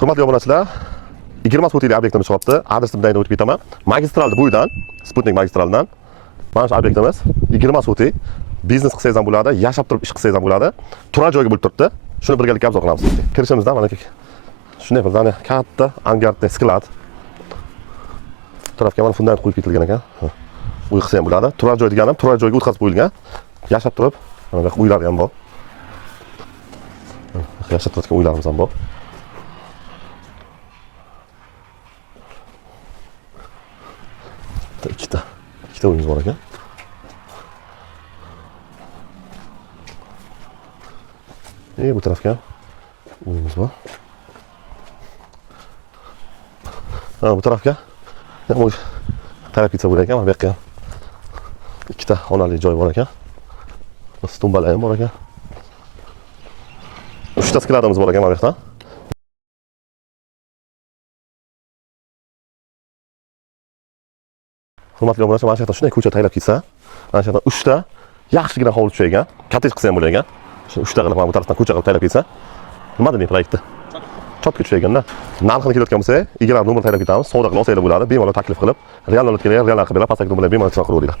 Hurmatli obunachilar, 20 sotiylik obyektimiz chiqyapti. Adresni bilan o'tib ketaman. Magistralni bo'yidan, Sputnik magistralidan mana shu obyektimiz 20 sotiy. Biznes qilsangiz ham bo'ladi, yashab turib ish qilsangiz ham bo'ladi. Turar joyga bo'lib turibdi. Shuni birgalikda obzor qilamiz. Kirishimizdan mana shunday bir dana katta angarda sklad. Tarafga mana fundament qo'yib ketilgan ekan. Uy qilsa ham bo'ladi. Turar joy deganim turar joyga o'tkazib qo'yilgan. Yashab turib, mana bu uylar ham bor. Yashab turadigan uylarimiz ham bor. ikkita uyimiz bor ekan. Bu tarafga uyimiz bor. Bu tarafga taraf ketsa bo'lar ekan. Mana bu yoqqa ikkita xonali joy bor ekan. Stumbalar ham bor ekan. 3 ta skladimiz bor ekan mana bu yoqda. Hurmatli obunachilar, mana shu yerda shunday ko'cha taylab ketsa, mana shu yerda 3 ta yaxshigina hovli tushaygan, kottej qilsa ham bo'lar ekan. Shu 3 ta qilib mana bu tarafdan ko'cha qilib taylab ketsa, nima dening proyektni? Chotga tushaygan-da. Narxini kelayotgan bo'lsa, egalar nomer taylab ketamiz, savdo qilib olsanglar bo'ladi, bemalol taklif qilib, real holatga real qilib berib, pastdagi nomerlarga bemalol chiqarib qo'yinglar.